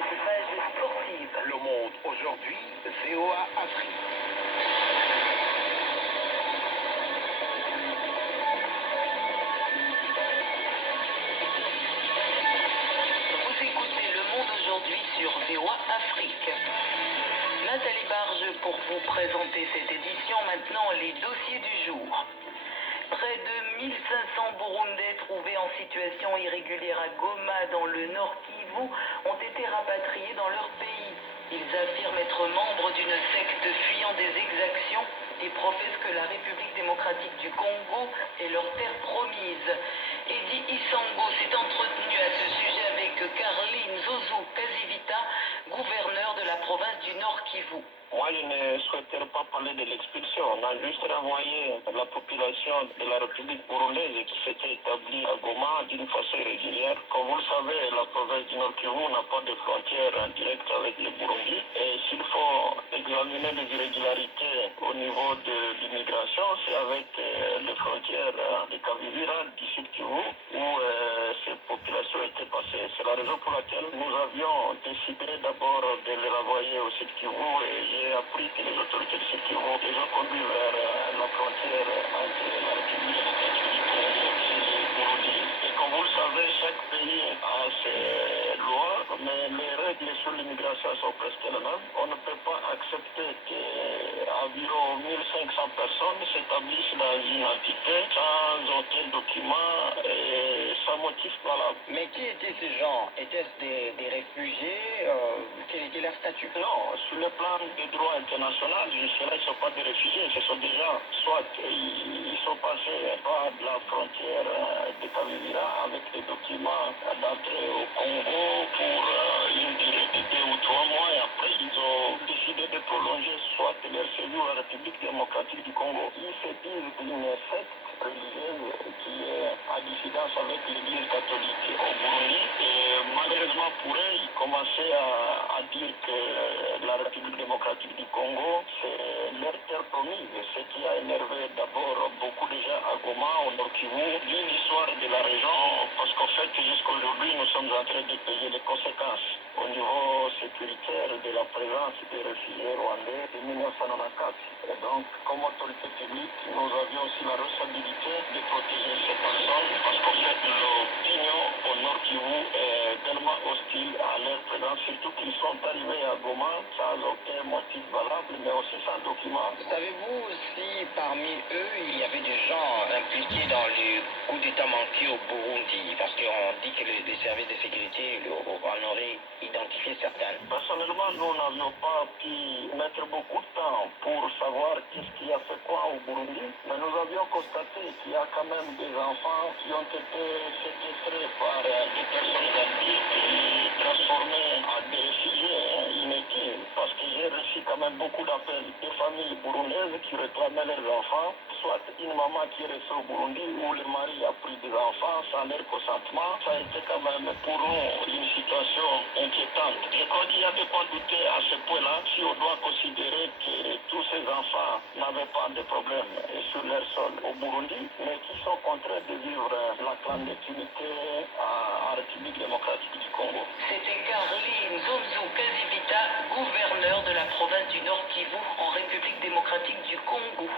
cette page sportive. Le Monde aujourd'hui, VOA Afrique. Vous écoutez Le Monde aujourd'hui sur VOA Afrique. Nathalie Barge pour vous présenter cette édition. Maintenant, les dossiers du jour. Près de 1500 Burundais trouvés en situation irrégulière à Goma, dans le Nord Kivu, ont été rapatriés dans leur pays. Ils affirment être membres d'une secte fuyant des exactions et professent que la République démocratique du Congo est leur terre promise. Eddie Isango s'est entretenu à ce sujet avec Caroline Zouzou Kazivita, gouverneur de la province du Nord Kivu. Moi, je ne souhaiterais pas parler de l'expulsion. On a juste renvoyé la population de la République burundaise qui s'était établie à Goma d'une façon irrégulière. Comme vous le savez, la province du Nord Kivu n'a pas de frontière directe avec le Burundi. Et s'il faut examiner les irrégularités au niveau de l'immigration, c'est avec les frontières de Kavivira, du Sud Kivu, où ces populations étaient passées. C'est la raison pour laquelle nous avions décidé d'abord de les renvoyer au Sud Kivu et j'ai appris que les autorités de Sud Kivu les ont conduits vers la frontière entre la République démocratique du Congo et le Burundi. Et comme vous le savez, chaque pays a ses lois, mais les règles sur l'immigration sont presque les mêmes. On ne peut pas accepter qu'environ 1500 personnes s'établissent dans une entité sans aucun document et sans motif valable. Mais qui étaient ces gens? Étaient-ce des réfugiés? Quel était leur statut? Non, sur le plan du droit international, jusque-là, ils ne sont pas des réfugiés. Ce sont des gens, soit ils sont passés par la frontière de Kavivira avec des documents d'entrée au Congo pour une durée de 2 ou 3 mois et après ils ont décidé de prolonger soit leur séjour à la République démocratique du Congo. Ils se disent d'une secte religieuse qui est en dissidence avec l'Église catholique au Burundi et malheureusement pour eux, ils commençaient à dire que la République démocratique du Congo, c'est leur terre promise, ce qui a énervé d'abord beaucoup de gens à Goma, au Nord Kivu, l'histoire de la région, parce qu'en fait, jusqu'à aujourd'hui, nous sommes en train de payer les conséquences au niveau sécuritaire de la présence des réfugiés rwandais de 1994. Et donc, comme autorité publique, nous avions aussi la responsabilité de protéger ces personnes, parce qu'en fait, l'opinion au Nord Kivu est tellement hostile à leur présence, surtout qu'ils sont arrivés à Goma sans aucun motif valable, mais aussi sans document. Savez-vous si parmi eux, il y avait des gens impliqués dans le coup d'État manqué au Burundi? Parce qu'on dit que les services de sécurité en auraient identifié certains. Personnellement, nous n'avions pas pu mettre beaucoup de temps pour savoir qu'est-ce qui a fait quoi au Burundi, mais nous avions constaté qu'il y a quand même des enfants qui ont été séquestrés par des personnes adultes et transformés en des réfugiés inutiles, parce que j'ai reçu quand même beaucoup d'appels de familles burundaises qui réclamaient leurs enfants, soit une maman qui est restée au Burundi où le mari a pris des enfants sans leur consentement. Ça a été quand même pour nous une situation inquiétante. Je crois qu'il y a de quoi douter à ce point-là si on doit considérer que tous ces enfants n'avaient pas de problème sur leur sol au Burundi, mais qui sont contraints de vivre la clandestinité en République démocratique du Congo. C'était Caroline Zouzou Kazivita, gouverneur de la province du Nord Kivu en République démocratique du Congo.